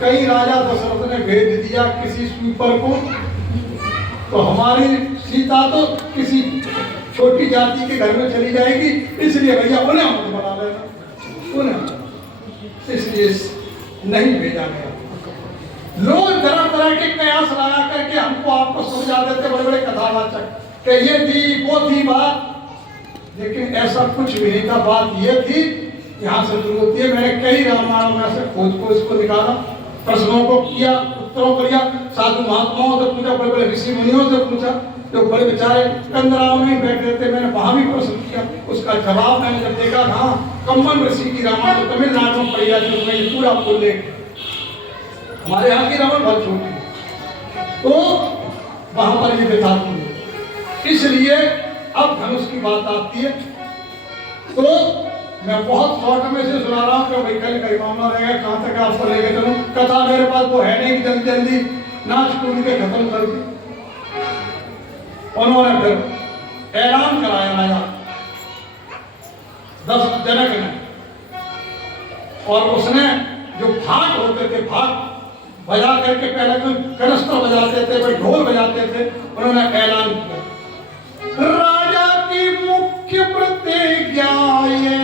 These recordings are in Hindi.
कई राजा दशरथ ने भेज दिया किसी स्वीपर को, तो हमारी सीता तो किसी छोटी जाति के घर में चली जाएगी, इसलिए भैया उन्हें मत बना लेना, उन्हें इसलिए नहीं भेजा गया। लोग तरह तरह के कयास लगा करके हमको आपको समझा देते, बड़े बड़े कथावाचक कि ये थी वो थी बात, लेकिन ऐसा कुछ भी नहीं था। बात ये थी, यहाँ से शुरू होती है। मैंने कई रामायणों में से खोज को इसको निकाला, प्रश्नों को किया, उत्तरों को लिया, साधु महात्माओं से पूछा, बड़े बड़े ऋषि मुनियों से पूछा, जो बड़े बेचारे कंदराओं में बैठे थे, मैंने वहां भी प्रश्न किया, उसका जवाब मैंने जब देखा, हाँ कम्मन ऋषि की रामायण तो तमिलनाडु में पड़ी जाती है, मैं पूरा बोल ले, हमारे यहाँ की रामायण बहुत छोटी है, तो वहां पर ये दिखाती है। इसलिए अब धनुष की बात आती है, तो मैं बहुत शॉर्ट में से सुना रहा हूँ कि भाई कल कई मामला रहेगा, कहाँ तक आपको लेके चलूं। कथा मेरे पास वो है नहीं कि जल्दी जल्दी नाच कूद के खत्म कर दी। उन्होंने फिर ऐलान कराया राजा जनक ने, और उसने जो भाग होते थे, भाग बजा करके पहले तो कनस्तर बजाते थे, फिर ढोल बजाते थे, उन्होंने ऐलान किया, राजा की मुख्य प्रतिज्ञा ये,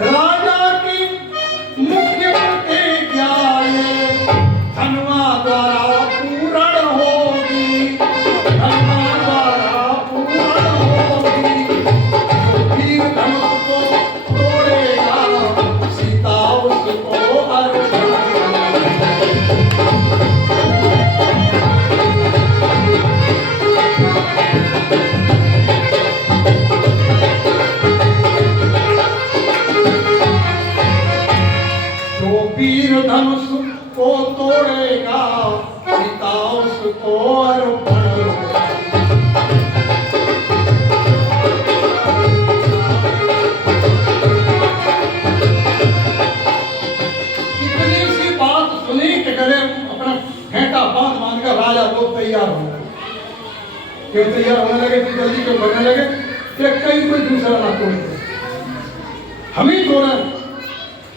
राजा की मुख्य प्रतिज्ञा ये, धनवा द्वारा पूर्ण होगी, धनवा द्वारा पूर्ण होगी, वीर धनुष को तोड़ेगा, सीता उसको अर्पण। वीर धनुष को तोड़ेगा, सीता उसको अर्पण। इतनी सी बात सुनी कि गले अपना फेंटा बांध बांध कर राजा लोग तैयार हो गए। क्यों तैयार होने लगे, तो जल्दी क्यों बढ़ने लगे कि कहीं कोई दूसरा ना तोड़ दे, हम ही तोड़े।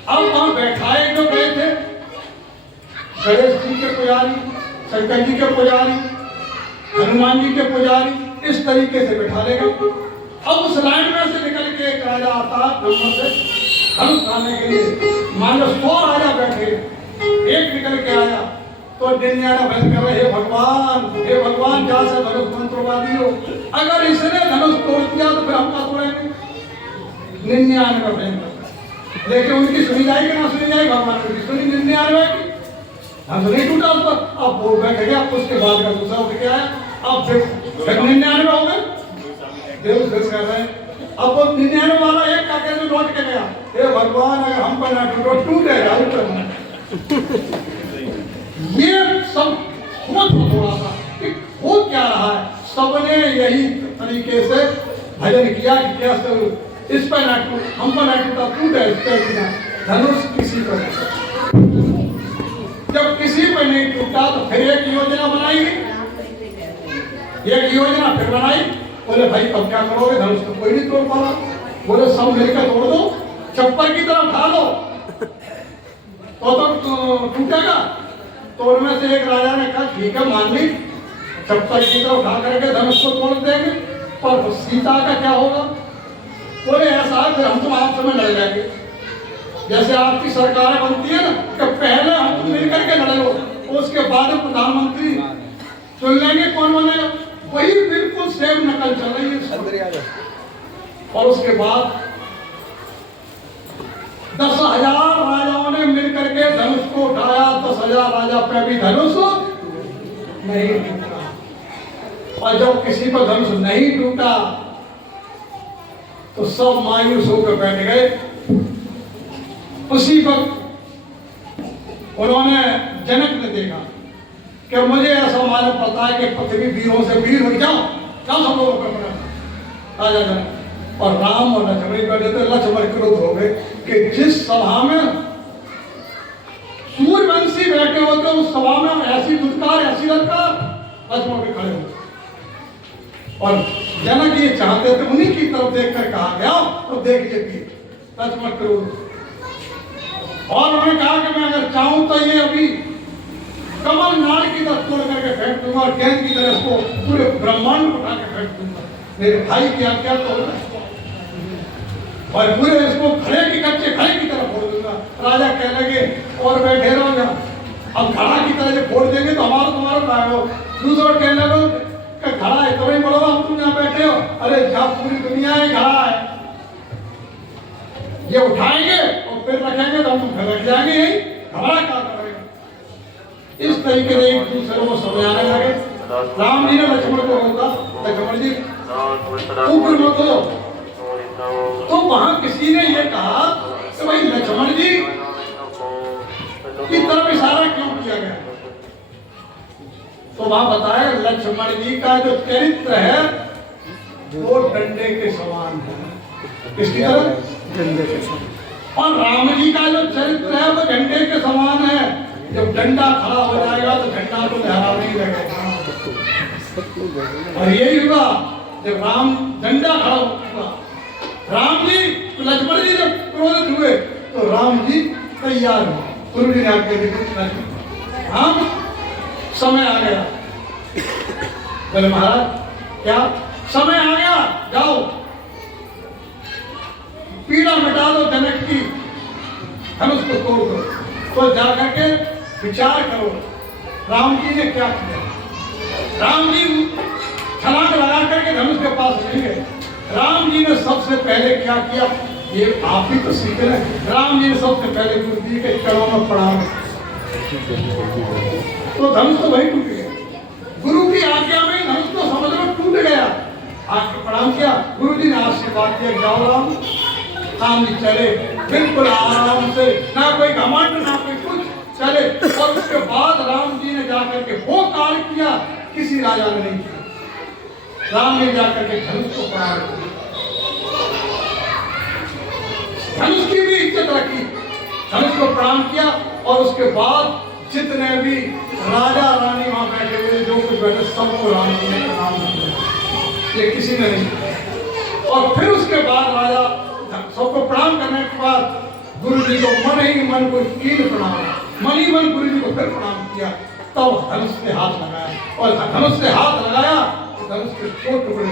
अब वहां बैठाए जो गए थे, गणेश जी के पुजारी, शंकर जी के पुजारी, हनुमान जी के पुजारी, इस तरीके से बैठा ले गए। अब उस लाइन में से निकल के एक राजा आता नंबर से धनुष खाने के लिए, मान लो 100 राजा बैठे, एक निकल के आया तो निन्यानवे बंद कर रहे, हे भगवान जहाँ से धनुष मंत्रवादी हो, अगर इसने धनुष तोड़ दिया तो फिर हम क्या तोड़ेंगे। 99 बंद, लेकिन उनकी सुनी जाएगी ना सुनी जाएगी, भगवान की सुनी 99 की, हम नहीं टूटा उस पर। अब वो बैठ गया, उसके बाद का दूसरा उठ के आया, अब फिर 99 हो गए, देव फिर कर रहे हैं। अब वो 99 वाला एक का कैसे लौट के गया, हे भगवान अगर हम पर ना टूटो टूटेगा ऊपर। ये सब सोच थोड़ा सा कि हो क्या रहा है, सबने यही तरीके से भजन किया कि कैसे इस पर ना टूट, हम पर ना टूटा टूटे, इस पर बिना धनुष किसी पर नहीं। जब किसी पर नहीं टूटा तो फिर एक योजना बनाई गई, एक योजना फिर बनाई। बोले भाई अब क्या करोगे, धनुष तो कोई नहीं तोड़ पा रहा। बोले सब मिलकर तोड़ दो, चप्पल की तरफ उठा लो तो टूटेगा। तो उनमें से एक राजा ने कहा ठीक है मान ली, चप्पल की तरफ उठा करके धनुष को तोड़ देंगे, पर सीता का क्या होगा। बोले ऐसा है फिर हम तुम आपस में लड़ जाएंगे, जैसे आपकी सरकार बनती है ना कि पहले हम तुम मिलकर के लड़ लो, उसके बाद प्रधानमंत्री चुन लेंगे कौन बनेगा। वही बिल्कुल सेम नकल चल रही है। और उसके बाद 10,000 राजाओं ने मिलकर के धनुष को उठाया, 10,000 राजा पे भी धनुष नहीं टूटा। और जब किसी पर धनुष नहीं टूटा तो सब मायूस होकर बैठ गए। उसी वक्त उन्होंने जनक ने देखा कि मुझे ऐसा मालूम पड़ता है कि पृथ्वी वीरों से वीर हो जाओ, क्या सब लोगों का राजा जनक और राम और लक्ष्मण बैठे थे। लक्ष्मण क्रोध हो गए कि जिस सभा में सूर्यवंशी बैठे होते उस सभा में ऐसी दुत्कार ऐसी ललकार, लक्ष्मण के खड़े होते। और जनक ये चाहते थे, उन्हीं की तरफ देखकर कहा गया तो देखिए कि लक्ष्मण क्रोध। और उन्होंने कहा कि मैं अगर चाहूं तो ये अभी कमल नाड़ की तरफ तोड़ करके फेंक दूंगा और गेंद की तरह इसको पूरे ब्रह्मांड को उठा के फेंक दूंगा। मेरे भाई की आज्ञा तो और पूरे इसको खड़े की कच्चे खड़े की तरफ फोड़ दूंगा। राजा कहने लगे और बैठे रहो यहाँ, अब खड़ा की तरह से फोड़ देंगे तो हमारा तुम्हारा काय हो। दूसरा कहने लगो कि खड़ा है तो नहीं बोलो हम तुम यहाँ बैठे हो, अरे जहाँ पूरी दुनिया है खड़ा है, ये उठाएंगे और फिर रखेंगे तो हम तुम रख जाएंगे यही, हमारा क्या करेंगे। इस तरीके से एक दूसरे को समझाने लगे। राम जी ने लक्ष्मण को रोका, लक्ष्मण जी ऊपर मत हो। तो वहां किसी ने ये कहा कि भाई लक्ष्मण जी की तरफ इशारा क्यों किया गया? तो वहां बताया लक्ष्मण जी का जो चरित्र है वो डंडे के समान है। किसकी तरह? डंडे के समान। और राम जी का जो चरित्र है वो डंडे के समान है। जब डंडा खड़ा हो जाएगा तो झंडा तो लहरा नहीं लगेगा। और यही हुआ जब राम डंडा खड़ा हुआ, राम जी लक्ष्मण जी जब क्रोधित हुए तो राम जी तैयार हुए। गुरु जी ने आपके लिए हम समय आ गया। बोले महाराज क्या समय आ गया? जाओ पीड़ा मिटा दो जनक की, हम उसको तोड़ दो। तो जाकर के विचार करो राम जी ने क्या किया। राम जी छलांग लगा करके धनुष के पास नहीं गए। राम जी ने सबसे पहले क्या किया, ये आप ही तो सीख रहे हैं। राम जी ने सबसे पहले गुरु जी के चरणों में प्रणाम, तो धनुष तो वही टूट गया। गुरु की आज्ञा में धनुष तो समझ लो टूट गया। आके प्रणाम किया, गुरु जी ने आशीर्वाद दिया, जाओ राम। राम जी चले बिल्कुल आराम से, ना कोई घमंड ना कोई कुछ, चले। और उसके बाद राम जी ने जाकर के वो कार्य किया किसी राजा ने नहीं किया। राम ने जाकर के धनुष को प्रणाम किया, धनुष की भी इज्जत रखी, धनुष को प्रणाम किया। और उसके बाद जितने भी राजा रानी वहां बैठे हुए जो कुछ बैठे सबको राम जी ने प्रणाम किया, ये किसी ने नहीं किया। और फिर उसके बाद राजा सबको प्रणाम करने के बाद गुरु जी को मन ही मन को कीन प्रणाम, मन ही मन गुरु जी को फिर प्रणाम किया। तब धनुष से हाथ लगाया और धनुष से हाथ लगाया तो धनुष के छोटे टुकड़े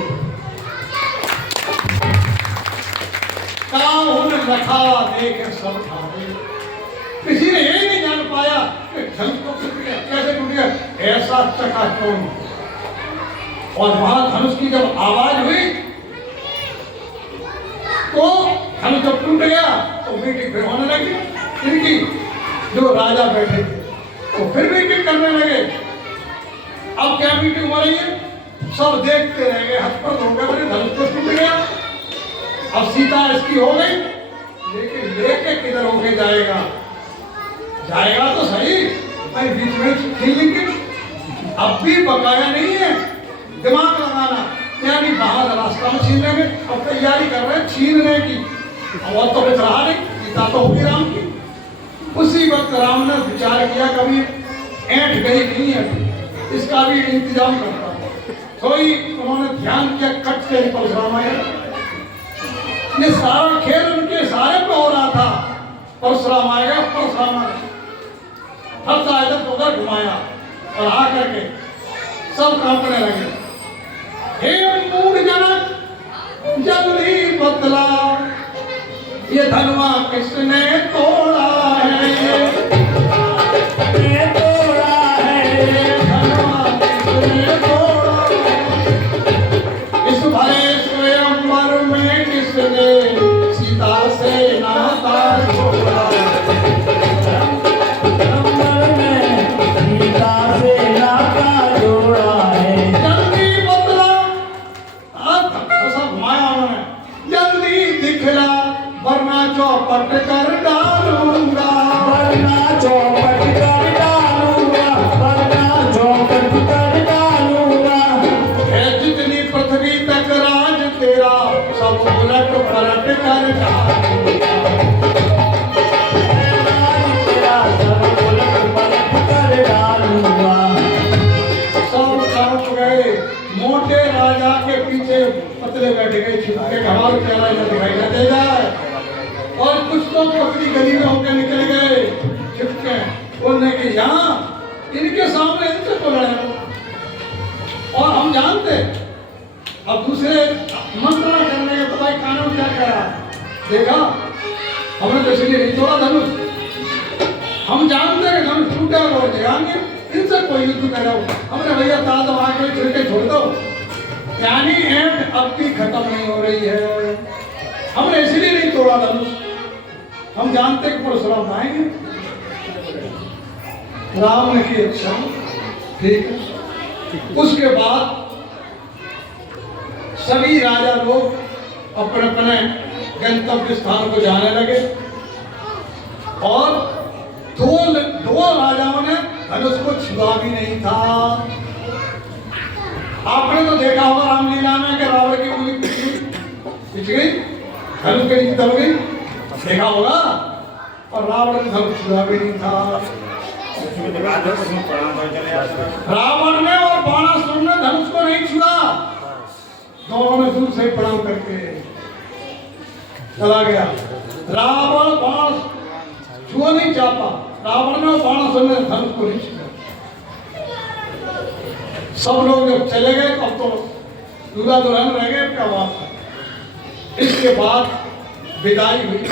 काहुन लखा देख सब ठावे। किसी ने यही नहीं जान पाया कि धनुष को कैसे टूट गया, ऐसा चकाचौंध। और वहां धनुष की जब आवाज हुई तो धनुष जब टूट गया तो मीटिंग फिर होने लगी। इनकी जो राजा बैठे थे तो फिर मीटिंग करने लगे। अब क्या मीटिंग हो रही है, सब देखते रह गए, हथपथ हो गए, बोले धनुष तो टूट गया, अब सीता इसकी हो गई, लेकिन लेके किधर होके जाएगा? जाएगा तो सही, भाई बीच में छीन लेंगे। अब भी बकाया नहीं है, दिमाग लगाना, यानी बाहर रास्ता में छीन लेंगे। अब तैयारी कर रहे हैं छीनने की, और तो कुछ रहा नहीं, सीता तो होगी राम की। उसी वक्त राम ने विचार किया कभी ऐंठ गई नहीं है, इसका भी इंतजाम करता है। तो ही उन्होंने ध्यान किया, कट के परशुराम आए। ये सारा खेल उनके सारे पे हो रहा था। परशुराम आएगा, परशुराम आएगा, हर साइड होकर घुमाया और आकर के सब कांपने लगे। हे मूढ़ जनक जल्दी बतला, ये धनुआ किसने तोड़ा है? ये तोड़ा है, ये धनुआ किसने तोड़ा है? इस भरे स्वयंवर में किसने सीता से नाता जोड़ा? स्वयंवर में सीता से नाता जोड़ा है। जल्दी बतला, सब घुमाया उन्होंने, जल्दी दिखला वरना चौपट कर डालूंगा। सामने इनसे तो लड़े हो। और हम जानते अब दूसरे मंत्रणा करने के तो भाई कानून क्या करा देखा हमने तो इसलिए नहीं तोड़ा धनुष। हम जानते हैं कि धनुष टूटा और जगाएंगे इनसे कोई युद्ध करो। हमने भैया ताज आके छिड़के छोड़ दो यानी एंड अब भी खत्म नहीं हो रही है। हमने इसलिए नहीं तोड़ा धनुष। हम जानते कि परशुराम आएंगे। राम ने की अच्छा ठीक है। उसके बाद सभी राजा लोग अपने अपने गंतव्य स्थान को जाने लगे और दो राजाओं ने धनुष को छुआ भी नहीं था। आपने तो देखा होगा रामलीला में कि रावण की उंगली पिच गई धनुष के नीचे दब गई देखा होगा और रावण ने धनुष छुआ भी नहीं था। रावण ने और बाणासुर ने धनुष को नहीं छुआ। दोनों ने दूर से प्रणाम करके चला गया। रावण बाण छुआ नहीं चाहता। रावण ने और बाणासुर ने धनुष को नहीं छुआ। सब लोग जब चले गए तब तो दूल्हा दुल्हन रह गए। क्या बात है। इसके बाद विदाई हुई।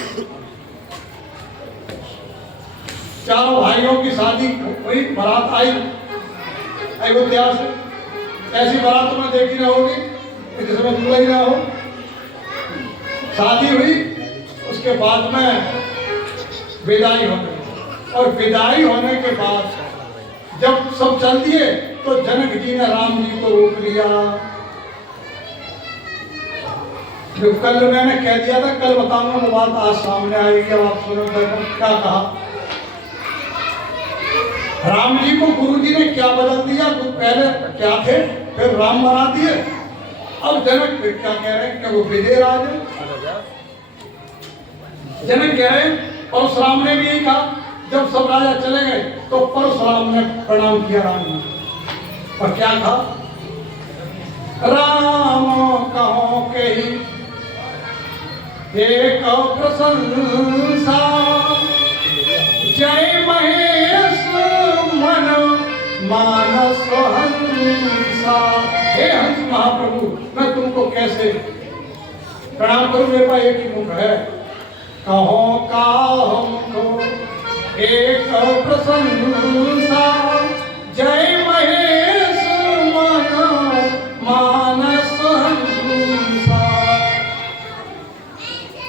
चारों भाइयों की शादी हुई। बारात आई अयोध्या से। ऐसी बारात तो मैं देखी ना होगी जिसमें दूल्हा ही ना हो। शादी हुई उसके बाद में विदाई हो गई। और विदाई होने के बाद जब सब चल दिए तो जनक जी ने राम जी को रोक लिया। जो कल मैंने कह दिया था कल बताऊंगा वो बात आज सामने आएगी। अब आप सुनो क्या कहा। राम जी को गुरु जी ने क्या बदल दिया। पहले क्या थे फिर राम बना दिए। अब जनक फिर क्या कह रहे हैं कि वो विजय राज है। जनक कह रहे हैं परशुराम ने भी यही कहा। जब सब राजा चले गए तो परशुराम ने प्रणाम किया राम जी और क्या कहा। राम कहो के ही एक प्रशंसा जय महेश मन मानस हंसा। हे हंस महाप्रभु मैं तुमको कैसे प्रणाम करूं। मेरे पास एक ही मुख है। कहो का हमको एक प्रशंसा जय महेश मन मानस हंसा।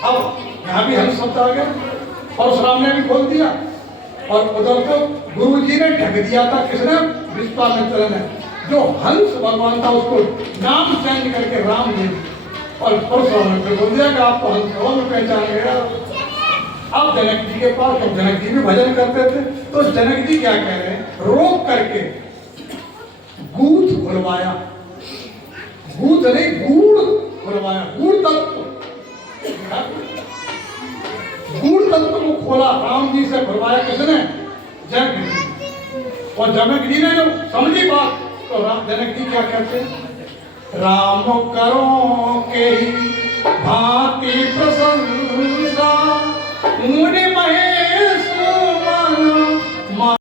अब यहाँ भी हंस शब्द आ गया। परशुराम ने भी खोल दिया और उधर को गुरु जी ने ढक दिया था। किसने विश्वामित्र ने। जो हंस भगवान था उसको नाम चेंज करके राम दे दिया। और परशुराम ने फिर बोल दिया कि आप तो हंस हो मैं पहचान गया। अब जनक जी के पास जब जनक जी भी भजन करते थे तो जनक जी क्या कह रहे हैं रोक करके गूढ़ खुलवाया। गूढ़ नहीं गूढ़ खुलवाया। गूढ़ तत्व गूढ़ तत्व को खोला राम जी से खुलवाया। किसने जनक जी। और जनक जी ने जो समझी बात तो जनक जी क्या कहते हैं राम करो के ही भांति प्रशंसा मुनि